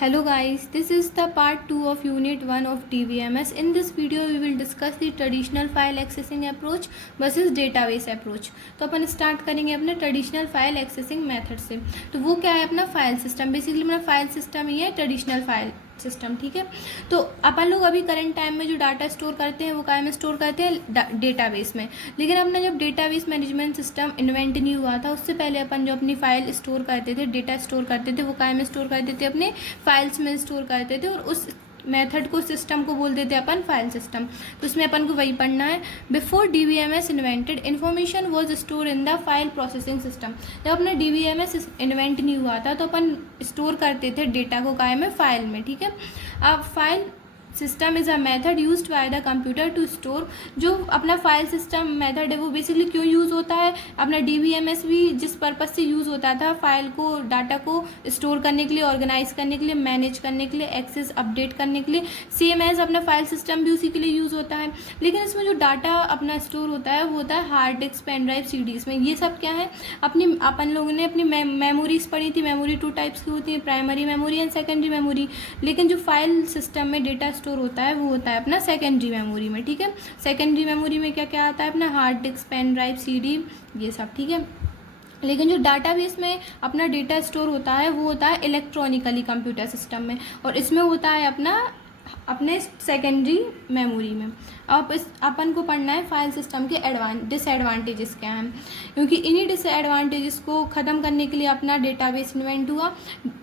Hello guys, this is the part 2 of unit 1 of DBMS. In this video we will discuss the traditional file accessing approach versus database approach. तो अपन start करेंगे अपने traditional file accessing method से। तो वो क्या है अपना file system. Basically अपना फाइल सिस्टम ही है ट्रेडिशनल फाइल सिस्टम, ठीक है। तो अपन लोग अभी करंट टाइम में जो डाटा स्टोर करते हैं वो काय में स्टोर करते हैं, डेटाबेस में। लेकिन अपना जब डेटाबेस मैनेजमेंट सिस्टम इन्वेंट नहीं हुआ था उससे पहले अपन जो अपनी फाइल स्टोर करते थे, डेटा स्टोर करते थे, वो काय में स्टोर करते थे, अपने फाइल्स में स्टोर करते थे। और उस मेथड को, सिस्टम को बोलते थे अपन फाइल सिस्टम। तो उसमें अपन को वही पढ़ना है। Before DBMS invented information was store in the file processing system. जब अपना DBMS इन्वेंट नहीं हुआ था तो अपन स्टोर करते थे डेटा को काय में, फाइल में, ठीक है। अब file system is a method used by the computer to store. जो अपना फाइल सिस्टम मेथड है वो बेसिकली क्यों यूज़ होता है, अपना DBMS भी जिस पर्पज़ से यूज़ होता था, फाइल को, डाटा को स्टोर करने के लिए, ऑर्गेनाइज करने के लिए, मैनेज करने के लिए, एक्सेस अपडेट करने के लिए, सेम एज अपना फाइल सिस्टम भी उसी के लिए यूज़ होता है। लेकिन इसमें जो डाटा अपना स्टोर होता है वो होता है hard disk, pen drive, CDs में। ये सब क्या है, अपन लोगों ने अपनी मेमोरीज पढ़ी थी। मेमोरी 2 टाइप्स की होती है, primary memory and secondary memory. लेकिन जो फाइल सिस्टम में डेटा स्टोर होता है वो होता है अपना सेकेंडरी मेमोरी में, ठीक है। सेकेंडरी मेमोरी में क्या क्या आता है, अपना hard disk, pen drive, CD, ये सब, ठीक है। लेकिन जो डाटाबेस में अपना डेटा स्टोर होता है वो होता है इलेक्ट्रॉनिकली कंप्यूटर सिस्टम में, और इसमें होता है अपने सेकेंडरी मेमोरी में। अब अपन को पढ़ना है फाइल सिस्टम के डिसएडवांटेजेस क्या हैं, क्योंकि इन्हीं डिसएडवांटेजेस को ख़त्म करने के लिए अपना डेटाबेस इन्वेंट हुआ।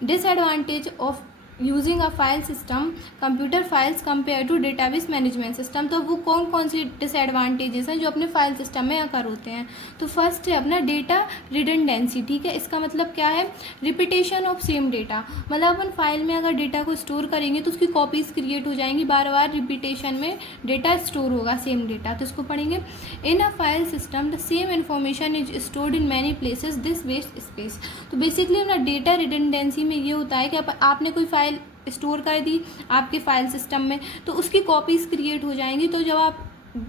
Disadvantage of using a file system computer files compare to database management system. तो वो कौन कौन सी डिसएडवांटेजेस हैं जो अपने फाइल सिस्टम में अकर होते हैं। तो फर्स्ट है अपना डेटा रिडंडेंसी, ठीक है। इसका मतलब क्या है, रिपीटेशन ऑफ सेम डेटा। मतलब अपन फाइल में अगर डेटा को स्टोर करेंगे तो उसकी कॉपीज़ क्रिएट हो जाएंगी, बार बार रिपीटेशन में डेटा स्टोर होगा, सेम डेटा। तो इसको पढ़ेंगे। In a file system the same information is stored in many places, this waste space. तो बेसिकली अपना डेटा रिडंडेंसी में ये होता है कि आपने कोई फाइल स्टोर कर दी आपके फाइल सिस्टम में तो उसकी कॉपीज़ क्रिएट हो जाएंगी। तो जब आप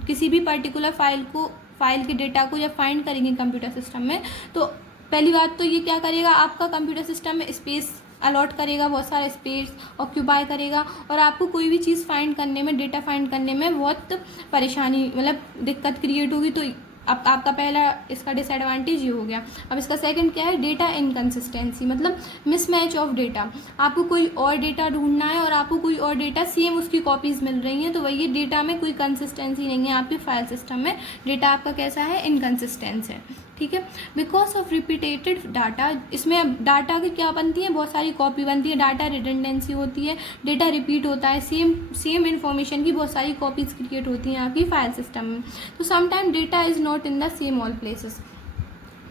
किसी भी पर्टिकुलर फाइल के डेटा को जब फाइंड करेंगे कंप्यूटर सिस्टम में, तो पहली बात तो ये क्या करेगा, आपका कंप्यूटर सिस्टम में स्पेस अलॉट करेगा, बहुत सारा स्पेस ऑक्यूपाई करेगा, और आपको कोई भी चीज़ फाइंड करने में, डेटा फाइंड करने में बहुत परेशानी, मतलब दिक्कत क्रिएट होगी। तो अब आपका पहला इसका डिसएडवांटेज ये हो गया। अब इसका सेकंड क्या है, डेटा इनकन्सिस्टेंसी, मतलब मिसमैच ऑफ डेटा। आपको कोई और डेटा ढूंढना है और आपको कोई और डेटा सेम उसकी कॉपीज़ मिल रही हैं, तो वही डेटा में कोई कंसिस्टेंसी नहीं है आपके फाइल सिस्टम में। डेटा आपका कैसा है, इनकन्सिस्टेंस है, ठीक है। बिकॉज ऑफ रिपीटेटेड डाटा, इसमें अब डाटा की क्या बनती है, बहुत सारी कॉपी बनती है, डाटा रिडंडेंसी होती है, डेटा रिपीट होता है, सेम इन्फॉर्मेशन की बहुत सारी कॉपीज़ क्रिएट होती हैं आपकी फाइल सिस्टम में। तो sometime data is not in the same all places.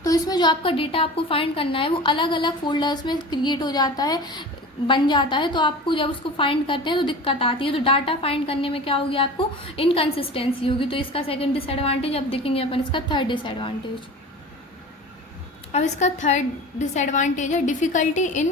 तो इसमें जो आपका डेटा आपको फाइंड करना है वो अलग अलग फोल्डर्स में क्रिएट हो जाता है, बन जाता है। तो आपको जब उसको फाइंड करते हैं तो दिक्कत आती है। तो डाटा फाइंड करने में क्या होगी, आपको इनकन्सिस्टेंसी होगी। तो इसका सेकंड डिसएडवांटेज। अब देखेंगे अपन इसका थर्ड डिसएडवांटेज। अब इसका थर्ड डिसएडवांटेज है डिफ़िकल्टी इन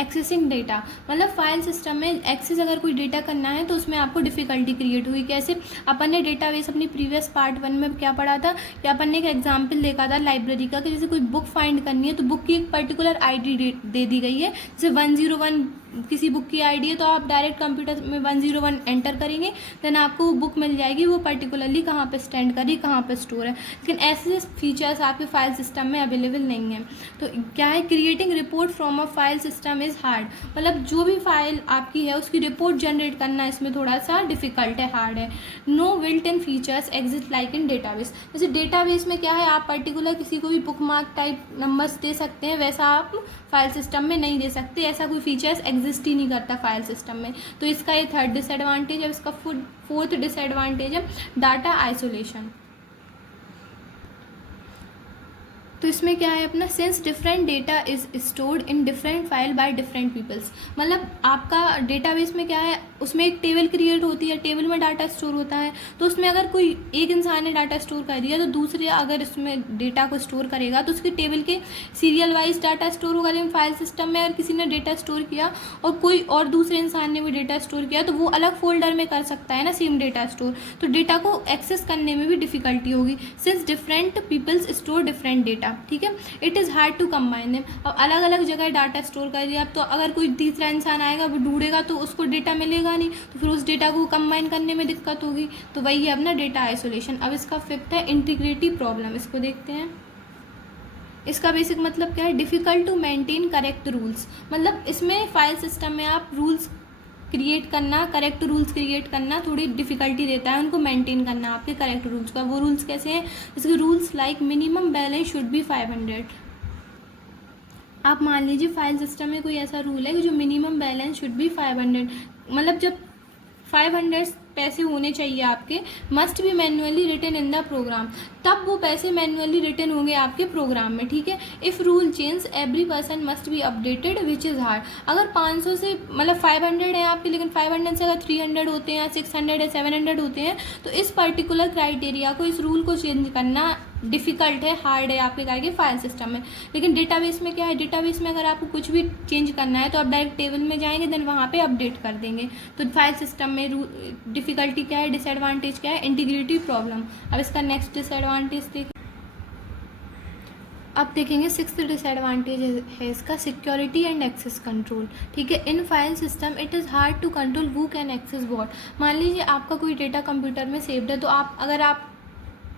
एक्सेसिंग डेटा। मतलब फाइल सिस्टम में एक्सेस अगर कोई डेटा करना है तो उसमें आपको डिफ़िकल्टी क्रिएट हुई। कैसे, अपन ने डेटाबेस अपनी प्रीवियस पार्ट 1 में क्या पढ़ा था कि अपन ने एक एग्जांपल देखा था लाइब्रेरी का, कि जैसे कोई बुक फाइंड करनी है तो बुक की एक पर्टिकुलर ID दे दी गई है। जैसे 101 किसी बुक की ID है तो आप डायरेक्ट कंप्यूटर में 101 एंटर करेंगे, देन आपको वो बुक मिल जाएगी, वो पर्टिकुलरली कहाँ पे स्टैंड करी, कहाँ पे स्टोर है। लेकिन ऐसे फीचर्स आपके फाइल सिस्टम में अवेलेबल नहीं है। तो क्या है, creating report from a file system is hard. मतलब जो भी फाइल आपकी है उसकी रिपोर्ट जनरेट करना इसमें थोड़ा सा डिफिकल्ट है, हार्ड है। No built in features exist like in database. जैसे डेटाबेस में क्या है, आप पर्टिकुलर किसी को भी बुक मार्क टाइप नंबर्स दे सकते हैं, वैसा आप फाइल सिस्टम में नहीं दे सकते। ऐसा कोई फीचर्स एग्जिस्ट ही नहीं करता फाइल सिस्टम में। तो इसका ये थर्ड डिसएडवांटेज है। इसका फोर्थ डिसएडवांटेज है डाटा आइसोलेशन। तो इसमें क्या है अपना, since different data is stored in different file by different peoples. मतलब आपका डेटाबेस में क्या है, उसमें एक टेबल क्रिएट होती है, टेबल में डाटा स्टोर होता है। तो उसमें अगर कोई एक इंसान ने डाटा स्टोर कर दिया तो दूसरे अगर इसमें डेटा को स्टोर करेगा तो उसकी टेबल के सीरियल वाइज डाटा स्टोर होगा। लेकिन फाइल सिस्टम में अगर किसी ने डेटा स्टोर किया और कोई और दूसरे इंसान ने भी डेटा स्टोर किया तो वो अलग फोल्डर में कर सकता है ना, सेम डेटा स्टोर। तो डेटा को एक्सेस करने में भी डिफिकल्टी होगी, since different peoples store different data. Data, ठीक है। It is hard to combine them. अब अलग अलग जगह डाटा स्टोर कर दिया, अब तो अगर कोई तीसरा इंसान आएगा वो ढूंढेगा तो उसको डेटा मिलेगा नहीं, तो फिर उस डेटा को कंबाइन करने में दिक्कत होगी। तो वही है अपना डेटा आइसोलेशन। अब इसका फिफ्थ है इंटीग्रिटी प्रॉब्लम, इसको देखते हैं। इसका बेसिक मतलब क्या है, difficult to maintain correct rules. मतलब इसमें फाइल सिस्टम में आप रूल्स क्रिएट करना, करेक्ट रूल्स क्रिएट करना थोड़ी डिफ़िकल्टी देता है, उनको मेंटेन करना आपके करेक्ट रूल्स का। वो रूल्स कैसे हैं, जैसे rules like minimum balance should be 500। आप मान लीजिए फाइल सिस्टम में कोई ऐसा रूल है कि जो मिनिमम बैलेंस शुड बी 500, मतलब जब 500 पैसे होने चाहिए आपके, must be manually written in the program, तब वो पैसे मैनुअली रिटन होंगे आपके प्रोग्राम में, ठीक है। If rule change every person must be updated which is hard. अगर 500 से मतलब 500 है आपके, लेकिन 500 से अगर 300 होते हैं, 600 या 700 होते हैं, तो इस पर्टिकुलर क्राइटेरिया को, इस रूल को चेंज करना डिफ़िकल्ट है, हार्ड है आपके करके फाइल सिस्टम में। लेकिन डेटाबेस में क्या है, डेटाबेस में अगर आपको कुछ भी चेंज करना है तो आप डायरेक्ट टेबल में जाएंगे, देन वहाँ पे अपडेट कर देंगे। तो फाइल सिस्टम में डिफ़िकल्टी क्या है, डिसएडवांटेज क्या है, इंटीग्रिटी प्रॉब्लम। अब इसका नेक्स्ट डिसएडवांटेज देखें। अब देखेंगे सिक्स्थ डिसएडवांटेज है इसका, सिक्योरिटी एंड एक्सेस कंट्रोल, ठीक है। In file system it is hard to control who can access what. मान लीजिए आपका कोई डेटा कंप्यूटर में सेव्ड है, तो आप अगर आप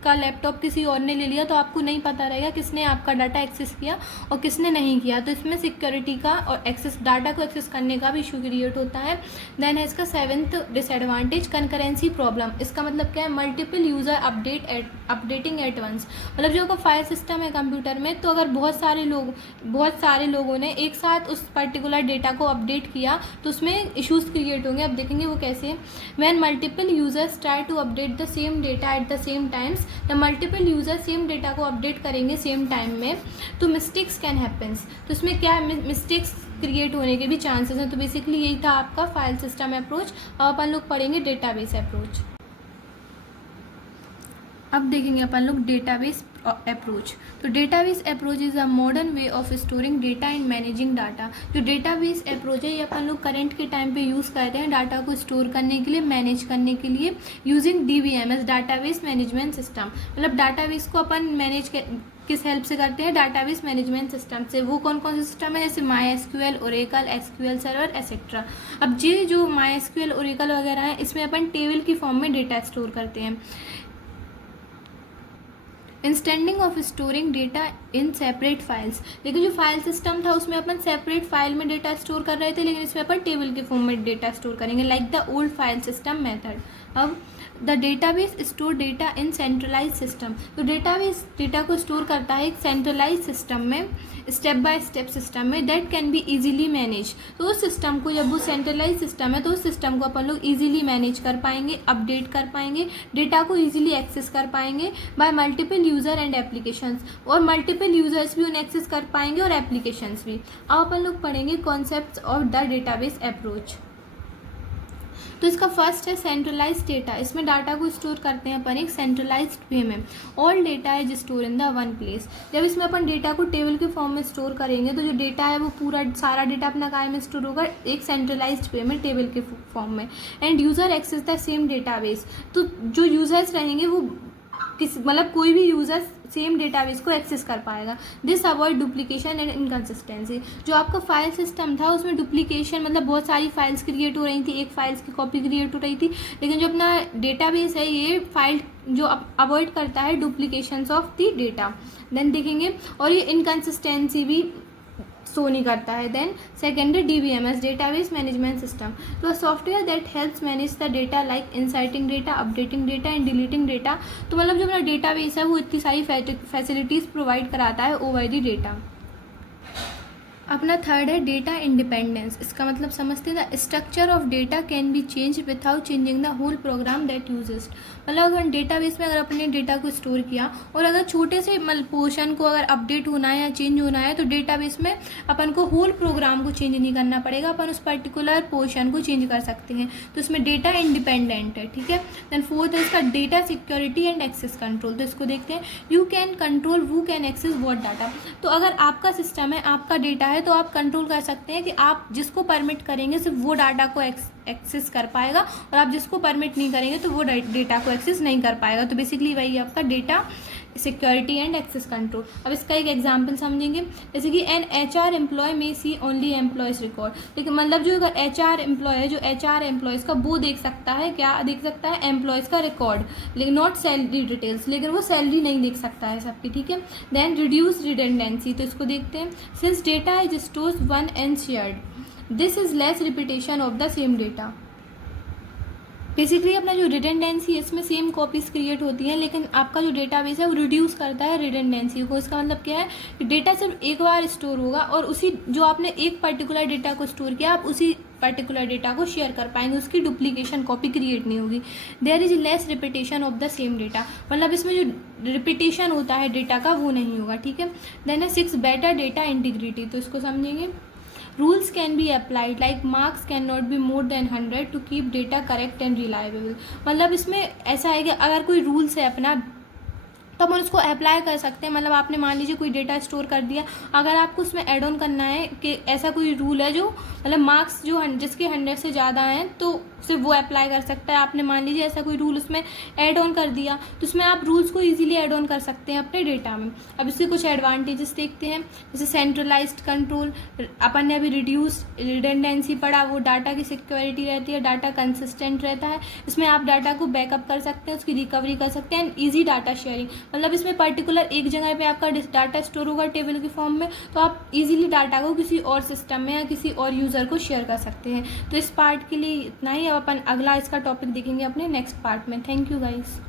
का लैपटॉप किसी और ने ले लिया तो आपको नहीं पता रहेगा किसने आपका डाटा एक्सेस किया और किसने नहीं किया। तो इसमें सिक्योरिटी का और एक्सेस, डाटा को एक्सेस करने का भी इशू क्रिएट होता है। देन है इसका सेवेंथ डिसएडवांटेज, कंकरेंसी प्रॉब्लम। इसका मतलब क्या है, multiple user updating at once. मतलब जो आपका फाइल सिस्टम है कंप्यूटर में, तो अगर बहुत सारे लोगों ने एक साथ उस पर्टिकुलर डेटा को अपडेट किया तो उसमें इश्यूज़ क्रिएट होंगे। अब देखेंगे वो कैसे। When multiple users try to update the same data at the same times, जब मल्टीपल यूज़र सेम डेटा को अपडेट करेंगे सेम टाइम में, तो मिस्टेक्स कैन हैपन्स। तो इसमें क्या है, मिस्टेक्स क्रिएट होने के भी चांसेस हैं। तो बेसिकली यही था आपका फाइल सिस्टम अप्रोच। अब अपन लोग पढ़ेंगे डेटाबेस अप्रोच। अब देखेंगे अपन लोग डेटाबेस अप्रोच। तो database approach is a modern way of storing data and managing data. जो डेटाबेस अप्रोच है ये अपन लोग करंट के टाइम पे यूज़ करते हैं डाटा को स्टोर करने के लिए, मैनेज करने के लिए, using DBMS, database management system. मतलब डाटाबेस को अपन मैनेज किस हेल्प से करते हैं, डाटाबेस मैनेजमेंट सिस्टम से। वो कौन कौन से सिस्टम है, जैसे MySQL, Oracle, SQL server etcetera. अब ये जो MySQL, ओरेकल वगैरह है, इसमें अपन टेबल की फॉर्म में डेटा स्टोर करते हैं। इंस्टेंडिंग of storing data in separate files. लेकिन जो फाइल सिस्टम था उसमें अपन सेपरेट फाइल में डेटा स्टोर कर रहे थे, लेकिन इसमें अपन टेबल के फॉर्म में डेटा स्टोर करेंगे, like the old file system method. अब the database store data in centralise system. तो डेटाबेस डेटा को स्टोर करता है एक सेंट्रलाइज सिस्टम में, स्टेप बाय स्टेप सिस्टम में, that can be easily manage. तो उस सिस्टम को, जब वो सेंट्रलाइज सिस्टम है तो उस सिस्टम को अपन लोग इजीली मैनेज कर पाएंगे, अपडेट कर पाएंगे, डेटा को इजीली एक्सेस कर पाएंगे bye multiple user and applications. और मल्टीपल यूज़र्स भी उन्हें एक्सेस कर पाएंगे और एप्लीकेशंस भी। अब अपन लोग पढ़ेंगे concepts of the database approach. तो इसका फर्स्ट है सेंट्रलाइज डेटा। इसमें डाटा को स्टोर करते हैं अपन एक सेंट्रलाइज्ड वे में। All data is store in the one place. जब इसमें अपन डेटा को टेबल के फॉर्म में स्टोर करेंगे तो जो डेटा है वो पूरा सारा डेटा अपना काय में स्टोर होगा, एक सेंट्रलाइज्ड वे में, टेबल के फॉर्म में। And user access the same database. तो जो यूज़र्स रहेंगे वो मतलब कोई भी यूज़र सेम डेटाबेस को एक्सेस कर पाएगा। This avoid duplication and inconsistency. जो आपका फाइल सिस्टम था उसमें डुप्लीकेशन, मतलब बहुत सारी फाइल्स क्रिएट हो रही थी, एक फाइल्स की कॉपी क्रिएट हो रही थी, लेकिन जो अपना डेटाबेस है ये फाइल जो अवॉइड करता है duplications of the data. Then देखेंगे, और ये इनकन्सिस्टेंसी भी शो नहीं करता है। देन सेकेंड है DBMS, डेटाबेस मैनेजमेंट सिस्टम। तो software that helps manage the data like inserting data, updating data and deleting data. तो मतलब जो अपना डेटाबेस है वो इतनी सारी फैसिलिटीज़ प्रोवाइड कराता है ओवर द डेटा। अपना थर्ड है डेटा इंडिपेंडेंस। इसका मतलब समझते हैं, the structure of data can be change without changing the whole program that uses. मतलब अगर डेटाबेस में अगर अपने डेटा को स्टोर किया और अगर छोटे से पोर्शन को अगर अपडेट होना है या चेंज होना है तो डेटाबेस में अपन को होल प्रोग्राम को चेंज नहीं करना पड़ेगा, अपन उस पर्टिकुलर पोर्शन को चेंज कर सकते हैं। तो इसमें डेटा इंडिपेंडेंट है, ठीक है। देन फोर्थ है इसका data security and access control. तो इसको देखते हैं, you can control who can access what data. तो अगर आपका सिस्टम है, आपका डेटा है, तो आप कंट्रोल कर सकते हैं कि आप जिसको परमिट करेंगे सिर्फ वो डाटा को एक्सेस कर पाएगा, और आप जिसको परमिट नहीं करेंगे तो वो डेटा को एक्सेस नहीं कर पाएगा। तो बेसिकली वही आपका data security and access control. अब इसका एक एग्जांपल समझेंगे, जैसे कि एन HR एम्प्लॉय में सी ओनली एम्प्लॉयज रिकॉर्ड। लेकिन मतलब जो HR एम्प्लॉय है, जो HR एम्प्लॉयज़ का वो देख सकता है, क्या देख सकता है, एम्प्लॉयज़ का रिकॉर्ड, लेकिन नॉट सैलरी डिटेल्स, लेकिन वो सैलरी नहीं देख सकता है सबकी, ठीक है। देन रिड्यूस रिडेंडेंसी, तो इसको देखते हैं। Since data is stored one and shared, this is less repetition of the same data. Basically अपना जो रिडेंडेंसी है, इसमें सेम कॉपीज क्रिएट होती हैं, लेकिन आपका जो डेटाबेस है वो रिड्यूस करता है रिडेंडेंसी को। इसका मतलब क्या है कि डेटा सिर्फ एक बार स्टोर होगा और उसी जो आपने एक पर्टिकुलर डेटा को स्टोर किया, आप उसी पर्टिकुलर डेटा को शेयर कर पाएंगे, उसकी डुप्लीकेशन कॉपी क्रिएट नहीं होगी। There is less repetition of the same data, मतलब इसमें जो रिपीटेशन होता है डेटा का वो नहीं होगा, ठीक है। देन है 6 बेटर डेटा इंटीग्रिटी, तो इसको समझेंगे। Rules can be applied like marks cannot be more than 100 to keep data correct and reliable। मतलब इसमें ऐसा है कि अगर कोई रूल्स है अपना तो हम उसको अप्लाई कर सकते हैं। मतलब आपने मान लीजिए कोई डेटा स्टोर कर दिया, अगर आपको उसमें ऐड ऑन करना है कि ऐसा कोई रूल है जो मतलब मार्क्स जो जिसके 100 से ज़्यादा हैं तो सिर्फ वो अप्लाई कर सकता है। आपने मान लीजिए ऐसा कोई रूल उसमें ऐड ऑन कर दिया, तो उसमें आप रूल्स को इजीली ऐड ऑन कर सकते हैं अपने डेटा में। अब इसके कुछ एडवांटेजेस देखते हैं, जैसे सेंट्रलाइज्ड कंट्रोल, अपन ने अभी रिड्यूस रिडेंडेंसी पढ़ा, वो डाटा की सिक्योरिटी रहती है, डाटा कंसिस्टेंट रहता है, इसमें आप डाटा को बैकअप कर सकते हैं, उसकी रिकवरी कर सकते हैं, एंड ईजी डाटा शेयरिंग, मतलब इसमें पर्टिकुलर एक जगह पे आपका डाटा स्टोर होगा टेबल के फॉर्म में, तो आप इजीली डाटा को किसी और सिस्टम में या किसी और यूज़र को शेयर कर सकते हैं। तो इस पार्ट के लिए इतना ही। अब अपन अगला इसका टॉपिक देखेंगे अपने नेक्स्ट पार्ट में। Thank you guys.